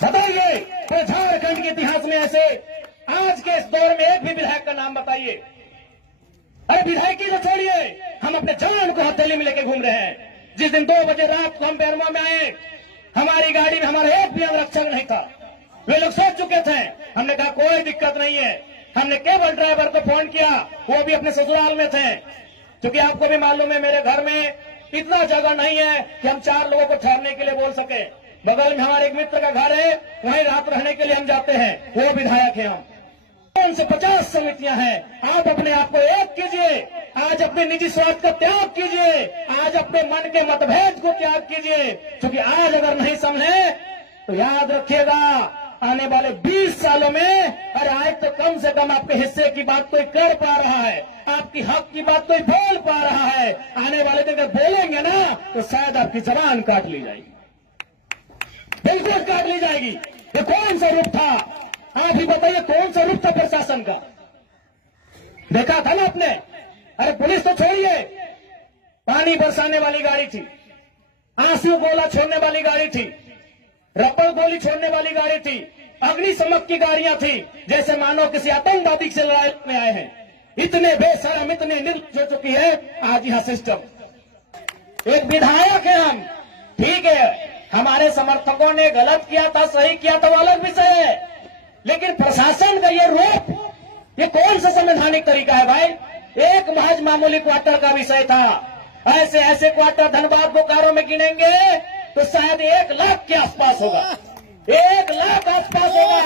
बताइए तो झारखंड के इतिहास में ऐसे आज के इस दौर में एक भी विधायक का नाम बताइए। अरे विधायकी तो छोड़िए, हम अपने जवान को हथेली में लेके घूम रहे हैं। जिस दिन 2 बजे रात को हम बेरमो में आए, हमारी गाड़ी में हमारा एक भी अंगरक्षक नहीं था। वे लोग सोच चुके थे। हमने कहा कोई दिक्कत नहीं है। हमने केवल ड्राइवर को फोन किया, वो भी अपने ससुराल में थे। क्योंकि आपको भी मालूम है मेरे घर में इतना जगह नहीं है कि हम 4 लोगों को ठहरने के लिए बोल सके। बगल में हमारे एक मित्र का घर है, वहीं रात रहने के लिए हम जाते हैं। वो विधायक है। हम कौन से 50 समितियां हैं। आप अपने आप को एक कीजिए। आज अपने निजी स्वार्थ का त्याग कीजिए। आज अपने मन के मतभेद को त्याग कीजिए। क्योंकि आज अगर नहीं समझे तो याद रखिएगा आने वाले 20 सालों में, और आज तो कम से कम आपके हिस्से की बात कोई कर पा रहा है, आपकी हक की बात कोई बोल पा रहा है। आने वाले दिन अगर बोलेंगे ना तो शायद आपकी जबान काट ली जाएगी, बिल्कुल काट ली जाएगी। ये कौन सा रूप था? आप ही बताइए कौन सा रूप था प्रशासन का? देखा था ना आपने? अरे पुलिस तो छोड़िए, पानी बरसाने वाली गाड़ी थी, आंसू गोला छोड़ने वाली गाड़ी थी, रबर गोली छोड़ने वाली गाड़ी थी, अग्निशमक की गाड़ियां थी, जैसे मानो किसी आतंकवादी से लड़ाई में आए हैं। इतने बेशरम, इतने निर्लज हो चुकी है आज यह सिस्टम। एक विधायक है हम, ठीक है, हमारे समर्थकों ने गलत किया था, सही किया था, वो अलग विषय है। लेकिन प्रशासन का ये रूप, ये कौन सा संवैधानिक तरीका है भाई? एक महज मामूली क्वार्टर का विषय था। ऐसे ऐसे क्वार्टर धनबाद बोकारो में गिनेंगे तो शायद 1 लाख के आसपास होगा, 1 लाख आसपास होगा।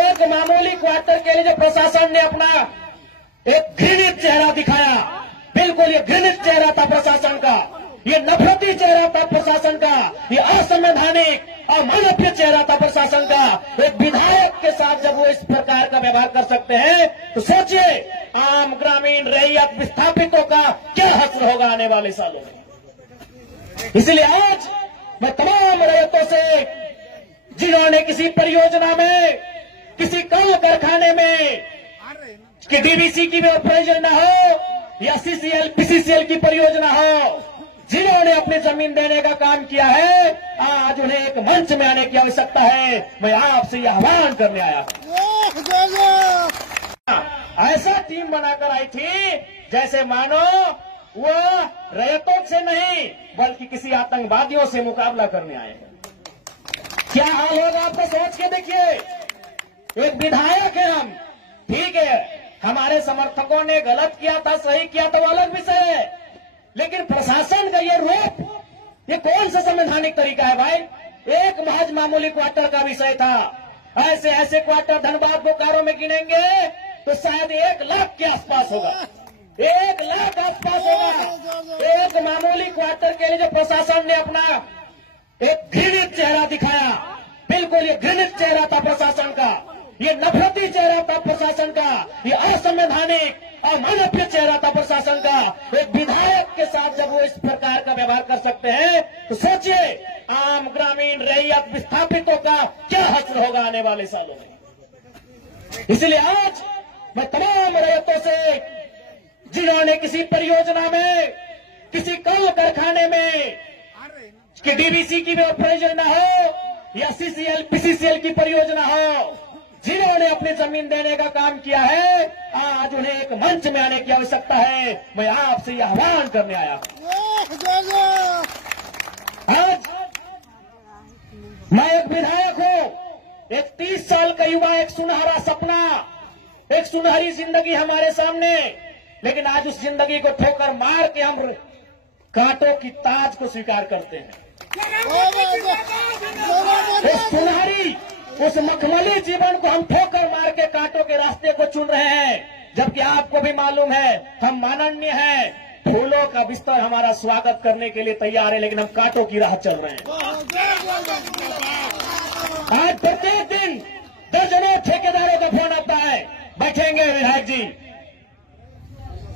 एक मामूली क्वार्टर के लिए जो प्रशासन ने अपना एक घृणित चेहरा दिखाया, बिल्कुल ये घृणित चेहरा था प्रशासन का, ये नफरती चेहरा था प्रशासन का, ये असंवैधानिक अमानवीय चेहरा था प्रशासन का। एक विधायक के साथ जब वो इस प्रकार का व्यवहार कर सकते हैं तो सोचिए आम ग्रामीण रैयत विस्थापितों का क्या हश्र होगा आने वाले सालों में। इसलिए आज मैं तमाम रैयतों से, जिन्होंने किसी परियोजना में, किसी कल कारखाने में, कि डीवीसी की परियोजना हो या सीसीएल पीसीसीएल की परियोजना हो, जिन्होंने अपनी जमीन देने का काम किया है, आज उन्हें एक मंच में आने की आवश्यकता है। मैं आपसे यह आह्वान करने आया। ऐसा टीम बनाकर आई थी जैसे मानो वो रैयतों से नहीं बल्कि किसी आतंकवादियों से मुकाबला करने आए हैं। क्या हाल होगा आपको सोच के देखिए। एक विधायक है हम, ठीक है, हमारे समर्थकों ने गलत किया था, सही किया था, वो अलग विषय है। लेकिन प्रशासन का ये रूप, ये कौन सा संवैधानिक तरीका है भाई? एक महज मामूली क्वार्टर का विषय था। ऐसे ऐसे क्वार्टर धनबाद बोकारो में गिनेंगे तो शायद 1 लाख के आसपास होगा, 1 लाख आसपास होगा। एक मामूली क्वार्टर के लिए जो प्रशासन ने अपना एक घृणित चेहरा दिखाया, बिल्कुल ये घृणित चेहरा था प्रशासन का, ये नफरती चेहरा था प्रशासन का, ये असंवैधानिक अमानवीय चेहरा था प्रशासन का। एक विधायक के साथ जब वो इस प्रकार का व्यवहार कर सकते हैं तो सोचिए आम ग्रामीण रैयत विस्थापितों का क्या हश्र होगा आने वाले सालों में। इसलिए आज मैं तमाम रैयतों से, जिन्होंने किसी परियोजना में, किसी कल कारखाने में, कि डीवीसी की परियोजना हो या सीसीएल पीसीसीएल की परियोजना हो, जिन्होंने अपनी जमीन देने का काम किया है, आज उन्हें एक मंच में आने की आवश्यकता है। मैं आपसे यह आह्वान करने आया। आज मैं एक विधायक हूं, एक 30 साल का युवा, एक सुनहरा सपना, एक सुनहरी जिंदगी हमारे सामने, लेकिन आज उस जिंदगी को ठोकर मार के हम कांटों की ताज को स्वीकार करते हैं। उस सुनहरी, उस मखमली जीवन को हम ठोकर मार के कांटों के रास्ते को चुन रहे हैं। जबकि आपको भी मालूम है हम माननीय हैं, फूलों का बिस्तर हमारा स्वागत करने के लिए तैयार है, लेकिन हम कांटों की राह चल रहे हैं। आज प्रत्येक दिन दर्जनों ठेकेदारों का फोन आता है, बैठेंगे विधायक जी,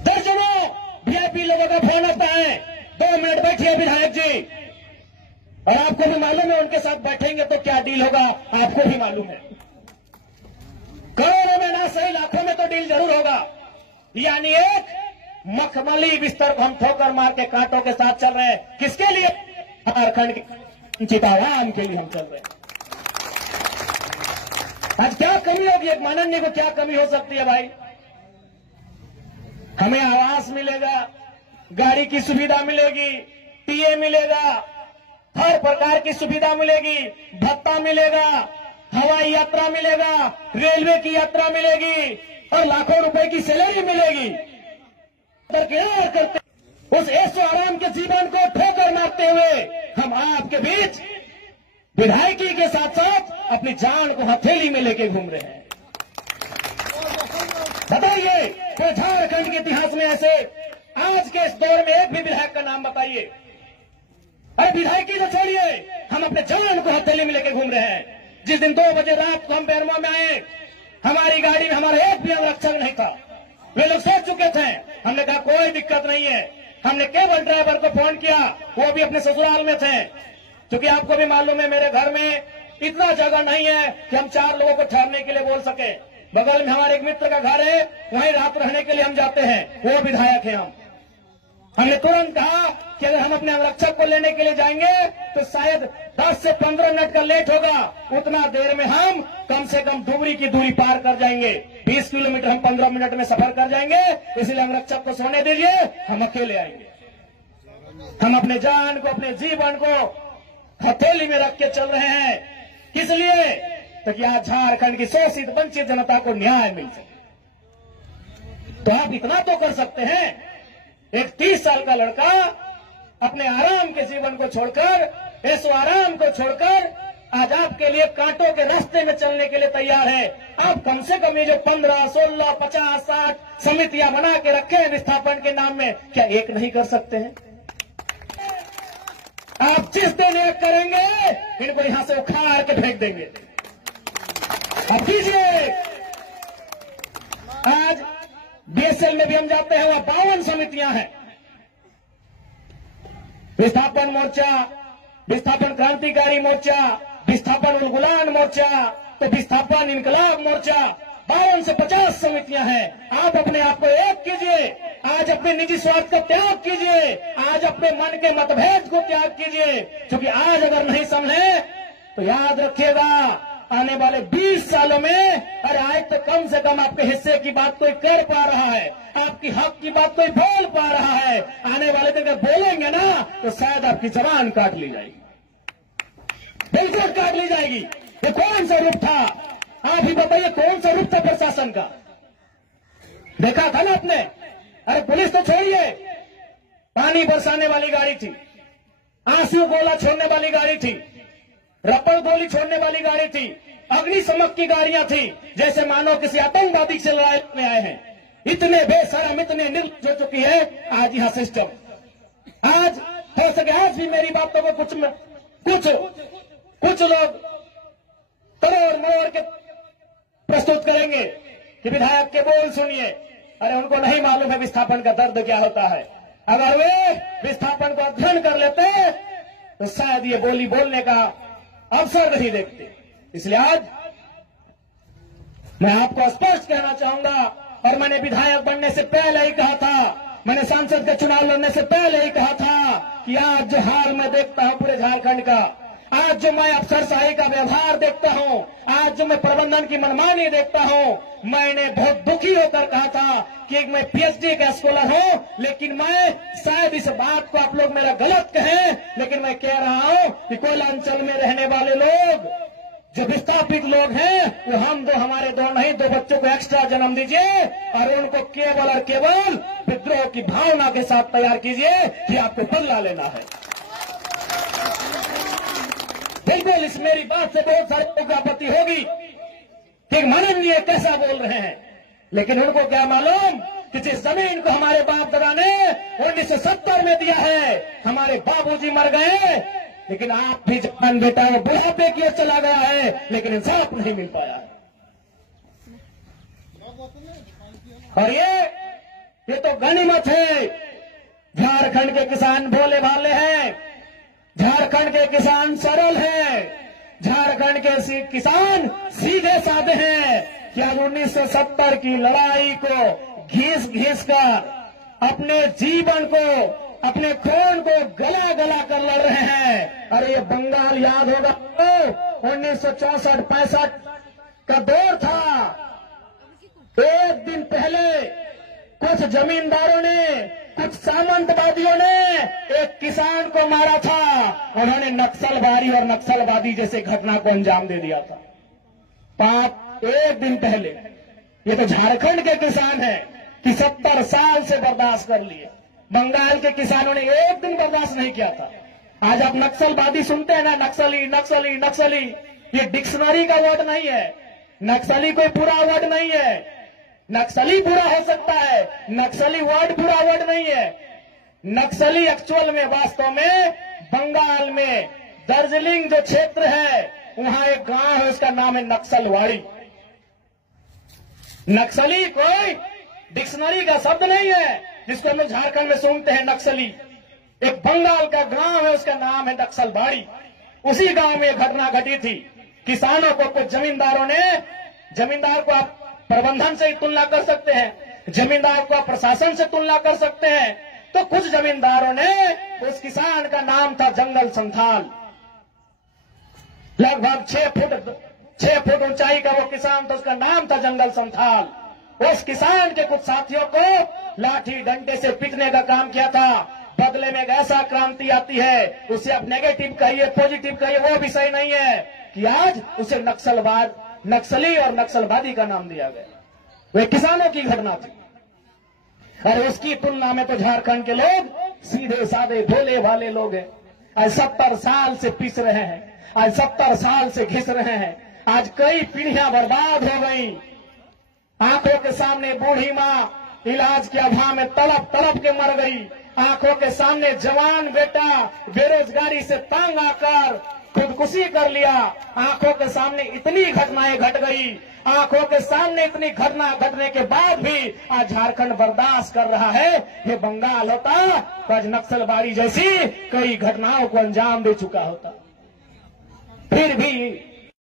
दर्जनों वीआईपी लोगों का फोन आता है, 2 मिनट बैठिए विधायक जी। और आपको भी मालूम है उनके साथ बैठेंगे तो क्या डील होगा, आपको भी मालूम है। करोड़ों में ना सही लाखों में तो डील जरूर होगा। यानी एक मखमली बिस्तर को हम ठोकर मार के कांटों के साथ चल रहे हैं। किसके लिए? झारखंड के चिताराम के लिए हम चल रहे हैं। आज क्या कमी होगी, एक माननीय को क्या कमी हो सकती है भाई? हमें आवास मिलेगा, गाड़ी की सुविधा मिलेगी, टीए मिलेगा, हर प्रकार की सुविधा मिलेगी, भत्ता मिलेगा, हवाई यात्रा मिलेगा, रेलवे की यात्रा मिलेगी और लाखों रुपए की सैलरी मिलेगी। करते उस ऐशो आराम के जीवन को ठोकर मारते हुए हम आपके बीच विधायकी के साथ साथ अपनी जान को हथेली में लेके घूम रहे हैं। बताइए, तो झारखंड के इतिहास में ऐसे आज के इस दौर में एक भी विधायक का नाम बताइए। अरे विधायकी तो छोड़िए, हम अपने जान को हथेली में लेके घूम रहे हैं। जिस दिन 2 बजे रात को हम बैरवा में आए, हमारी गाड़ी में हमारा एक भी अंगरक्षक नहीं था। वे लोग सोच चुके थे। हमने कहा कोई दिक्कत नहीं है। हमने केवल ड्राइवर को फोन किया, वो भी अपने ससुराल में थे, क्योंकि आपको भी मालूम है मेरे घर में इतना जगह नहीं है कि हम 4 लोगों को ठहरने के लिए बोल सके। बगल में हमारे एक मित्र का घर है, वहीं रात रहने के लिए हम जाते हैं, वो विधायक है। हमने तुरंत कहा कि अगर हम अपने अंगरक्षक को लेने के लिए जाएंगे तो शायद 10 से 15 मिनट का लेट होगा, उतना देर में हम कम से कम डुबरी की दूरी पार कर जाएंगे। 20 किलोमीटर हम 15 मिनट में सफर कर जाएंगे, इसलिए अंगरक्षक को सोने दीजिए, हम अकेले आएंगे। हम अपने जान को, अपने जीवन को हथेली में रख के चल रहे हैं। किस लिए? ताकि आज झारखंड की शोषित वंचित जनता को न्याय मिल सके। तो आप इतना तो कर सकते हैं, एक 30 साल का लड़का अपने आराम के जीवन को छोड़कर, ऐसो आराम को छोड़कर आज आपके लिए कांटों के रास्ते में चलने के लिए तैयार है। आप कम से कम ये जो 15, 16, 50, 60 समितियां बना के रखे हैं विस्थापन के नाम में, क्या एक नहीं कर सकते हैं? आप जिस दिन एक करेंगे, इनको यहां से उखाड़ के फेंक देंगे। अब कीजिए। आज बीएसएल में भी हम जाते हैं, वहां 52 समितियां हैं। विस्थापन मोर्चा, विस्थापन क्रांतिकारी मोर्चा, विस्थापन उलगुलान मोर्चा, तो विस्थापन इनकलाब मोर्चा, 52 से 50 समितियां हैं। आप अपने आप को एक कीजिए। आज अपने निजी स्वार्थ का त्याग कीजिए। आज अपने मन के मतभेद को त्याग कीजिए, क्योंकि आज अगर नहीं समझे तो याद रखिएगा, आने वाले 20 सालों में, अरे आज तो कम से कम आपके हिस्से की बात कोई कर पा रहा है, आपकी हक की बात कोई बोल पा रहा है। आने वाले दिन जब बोलेंगे ना, तो शायद आपकी जबान काट ली जाएगी, बिल्कुल काट ली जाएगी। ये कौन सा रूप था? आप ही बताइए, कौन सा रूप था प्रशासन का? देखा था ना आपने? अरे पुलिस तो छोड़िए, पानी बरसाने वाली गाड़ी थी, आंसू गोला छोड़ने वाली गाड़ी थी, रबर गोली छोड़ने वाली गाड़ी थी, अग्निशमक की गाड़ियां थी, जैसे मानो किसी आतंकवादी से लड़ाई में आए हैं। इतने बेशरम, इतने निर्लज हो चुकी है आज यहां सिस्टम। आज हो सके आज भी मेरी बातों को कुछ लोग तोड़ मोड़ के प्रस्तुत करेंगे कि विधायक के बोल सुनिए। अरे उनको नहीं मालूम है विस्थापन का दर्द क्या होता है। अगर वे विस्थापन को अध्ययन कर लेते तो शायद ये बोली बोलने का अवसर नहीं देखते। इसलिए आज मैं आपको स्पष्ट कहना चाहूंगा, और मैंने विधायक बनने से पहले ही कहा था, मैंने सांसद का चुनाव लड़ने से पहले ही कहा था कि आज जो हाल मैं देखता हूं पूरे झारखंड का, आज जो मैं अफसरशाही का व्यवहार देखता हूं, आज जो मैं प्रबंधन की मनमानी देखता हूं, मैंने बहुत दुखी होकर कहा था कि मैं पीएचडी का स्कॉलर हूं, लेकिन मैं शायद इस बात को आप लोग मेरा गलत कहें, लेकिन मैं कह रहा हूं कि कोयलांचल में रहने वाले लोग जो विस्थापित लोग हैं, वो हमारे 2 नहीं 2 बच्चों को एक्स्ट्रा जन्म दीजिए और उनको केवल और केवल विद्रोह की भावना के साथ तैयार कीजिए कि आपको बदला लेना है। बिल्कुल, इस मेरी बात से बहुत सारे लोगों को आपत्ति होगी कि माननीय कैसा बोल रहे हैं, लेकिन उनको क्या मालूम कि जिस जमीन को हमारे बाप दादा ने 1970 में दिया है, हमारे बाबूजी मर गए, लेकिन आप भी जवान बेटा वो बुढ़ापे की ओर चला गया है, लेकिन इंसाफ नहीं मिल पाया। और ये तो गनीमत है। झारखंड के किसान भोले भाले हैं, झारखंड के किसान सरल हैं, झारखंड के किसान सीधे साधे हैं कि अब 1970 की लड़ाई को घिस कर अपने जीवन को, अपने खून को गला गला कर लड़ रहे हैं। अरे ये बंगाल याद होगा, 1964-65 का दौर था। एक दिन पहले कुछ जमींदारों ने, कुछ सामंतवादियों ने एक किसान को मारा था। उन्होंने नक्सलवादी और नक्सलवादी जैसे घटना को अंजाम दे दिया था। एक दिन पहले ये तो झारखंड के किसान हैं कि 70 साल से बर्दाश्त कर लिए। बंगाल के किसानों ने एक दिन बर्दाश्त नहीं किया था। आज आप नक्सलवादी सुनते हैं ना, नक्सली नक्सली नक्सली, ये डिक्शनरी का वर्ड नहीं है। नक्सली कोई पूरा वर्ड नहीं है। नक्सली पूरा हो सकता है, नक्सली वर्ड पूरा वर्ड नहीं है। नक्सली एक्चुअल में, वास्तव में बंगाल में दार्जिलिंग जो क्षेत्र है, वहां एक गांव है, उसका नाम है नक्सलवाड़ी। नक्सली कोई डिक्शनरी का शब्द नहीं है जिसको हम लोग झारखंड में सुनते हैं नक्सली। एक बंगाल का गांव है, उसका नाम है नक्सलवाड़ी। उसी गांव में एक घटना घटी थी। किसानों को कुछ जमींदारों ने, जमींदार को आप प्रबंधन से ही तुलना कर सकते हैं, जमींदार को आप प्रशासन से तुलना कर सकते हैं, तो कुछ जमींदारों ने, उस किसान का नाम था जंगल संथाल। लगभग 6 फुट ऊंचाई का वो किसान था, उसका नाम था जंगल संथाल। उस किसान के कुछ साथियों को लाठी डंडे से पीटने का काम किया था। बदले में एक ऐसा क्रांति आती है, उसे आप नेगेटिव कहिए, पॉजिटिव कहिए, वो भी सही नहीं है कि आज उसे नक्सली और नक्सलवादी का नाम दिया गया। वे किसानों की घटना थी। और उसकी तुलना में तो झारखंड के लोग सीधे साधे भोले भाले लोग हैं। आज 70 साल से पिस रहे हैं, आज 70 साल से घिस रहे हैं। आज कई पीढ़ियां बर्बाद हो गई। आंखों के सामने बूढ़ी माँ इलाज के अभाव में तड़प तड़प के मर गई। आंखों के सामने जवान बेटा बेरोजगारी से तंग आकर खुदकुशी कर लिया। आंखों के सामने इतनी घटनाएं घट गई। आंखों के सामने इतनी घटना घटने के बाद भी आज झारखंड बर्दाश्त कर रहा है। ये बंगाल होता तो आज नक्सलवादी जैसी कई घटनाओं को अंजाम दे चुका होता। फिर भी